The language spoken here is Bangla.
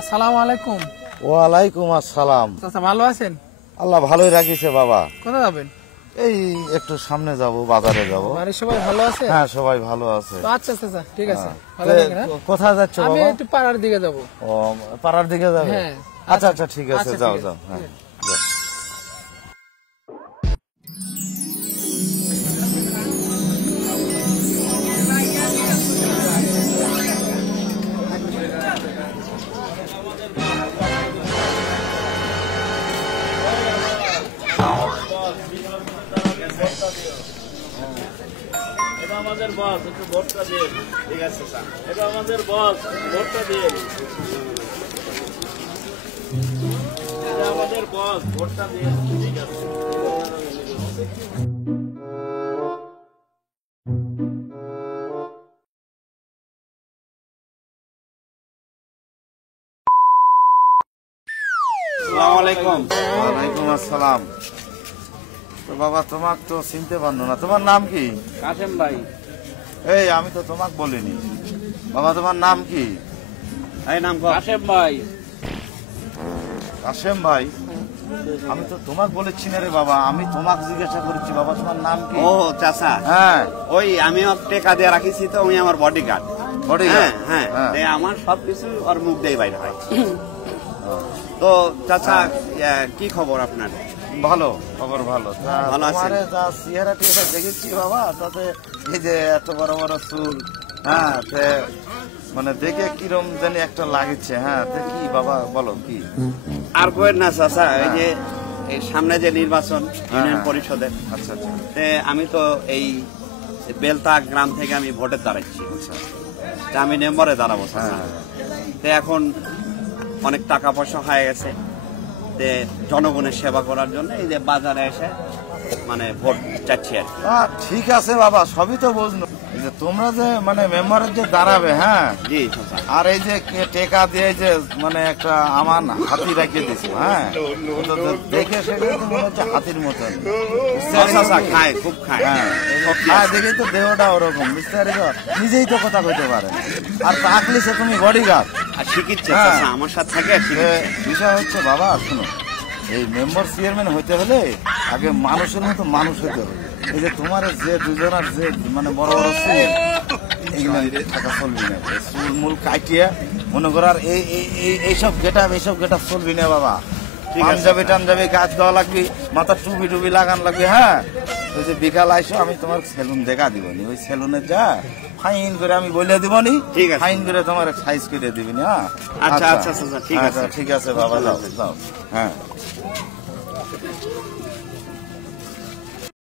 আসসালামু আলাইকুম। ওয়ালাইকুম আসসালাম। চাচা ভালো আছেন? আল্লাহ ভালোই রাখিছে বাবা। কোথায় যাবেন? এই একটু সামনে যাব, বাজারে যাব। বাড়ির সবাই ভালো আছে? হ্যাঁ, সবাই ভালো আছে। আচ্ছা চাচা, ঠিক আছে। কোথায় যাচ্ছ বাবা? আমি একটু পাড়ার দিকে যাব। ও, পাড়ার দিকে যাবে? হ্যাঁ। আচ্ছা আচ্ছা, ঠিক আছে, যাও যাও। হ্যাঁ, যাও। এটা আমাদের বস, একটু ভোটটা দিয়ে। ঠিক আছে স্যার, এটা আমাদের বস, ভোটটা দিয়ে। এটা আমাদের বস, ভোটটা দিয়ে। ঠিক আছে। আসসালামু আলাইকুম। ওয়ালাইকুম আসসালাম। তো বাবা, তোমাক তো চিনতে পারলো না। তোমার নাম কি? কাশেম ভাই। এই, আমি তো তোমাক বলিনি বাবা। তোমার নাম কি? এই নাম কাশেম ভাই। কাশেম ভাই? আমি তো তোমাক বলেছি না রে বাবা, আমি তোমাক জিজ্ঞাসা করেছি বাবা, তোমার নাম কি? ও চাচা, হ্যাঁ, ওই আমি টেকা দিয়ে রাখিছি তো, উনি আমার বডিগার্ড। বডিগার্ড। হ্যাঁ, আমার সবকিছু ওর মুখ দিয়ে বাইরে হয়। তো চাচা, কি খবর আপনার? ভালো খবর, ভালো। তা ভালো আছেন? তোমারে যা চেহারা টেহারা দেখেছি বাবা, তাতে এই যে এত বড় বড় চুল, হ্যাঁ, তে মানে দেখে কিরম জানি একটা লাগছে। হ্যাঁ, তে কি বাবা, বলো কি? আর কোয়ের না চাচা, এই যে এই সামনে যে নির্বাচন ইউনিয়ন পরিষদের, আচ্ছা আচ্ছা তে আমি তো এই বেলতা গ্রাম থেকে আমি ভোটে দাঁড়াচ্ছি। আচ্ছা। তা আমি মেম্বারে দাঁড়াবো চাচা। হ্যাঁ, তে এখন অনেক টাকা পয়সা হয়ে গেছে, তে জনগণের সেবা করার জন্য এই যে বাজারে এসে মানে ভোট চাচ্ছি আর কি। ঠিক আছে বাবা, সবই তো বুঝলো। এই যে তোমরা যে মানে মেম্বারের যে দাঁড়াবে, হ্যাঁ, জি চাচা। আর এই যে টেকা দিয়ে যে মানে একটা আমার হাতি রাখিয়ে দিছো, হ্যাঁ, তো দেখে সেটা তো মনে হচ্ছে হাতির মতন। চাচা খায়, খুব খায়। হ্যাঁ, দেখেই তো দেহটা ওরকম, বুঝতে পারছো? নিজেই তো কথা কইতে পারে। আর তাকলিছে তুমি বডিগার্ড। আর শিখিচ্ছে হ্যাঁ। চাচা, আমার সাথে থাকে আর শিখিচ্ছে। বিষয় হচ্ছে বাবা, শোনো, এই মেম্বার চেয়ারম্যান হইতে হলে আগে মানুষের মতো মানুষ হইতে হবে। এই যে তোমার যে দুজনের যে মানে বড় বড় চুল, এইগুলো থাকা চলবি না। চুল মূল কাটিয়ে মনে করার এইসব গেট আপ চলবি না বাবা। পাঞ্জাবি গাছ দেওয়া লাগবি, মাথা টুপি লাগান লাগবে। হ্যাঁ, ওই যে বিকাল আইসো, আমি তোমার সেলুন দেখা দিবনি। ওই সেলুনে যা ফাইন করে আমি বলে দিবনি, ঠিক আছে। ফাইন করে তোমার সাইজ করে দিবিনি। হ্যাঁ, আচ্ছা আচ্ছা আচ্ছা, ঠিক আছে। ঠিক আছে বাবা, যাও যাও। হ্যাঁ।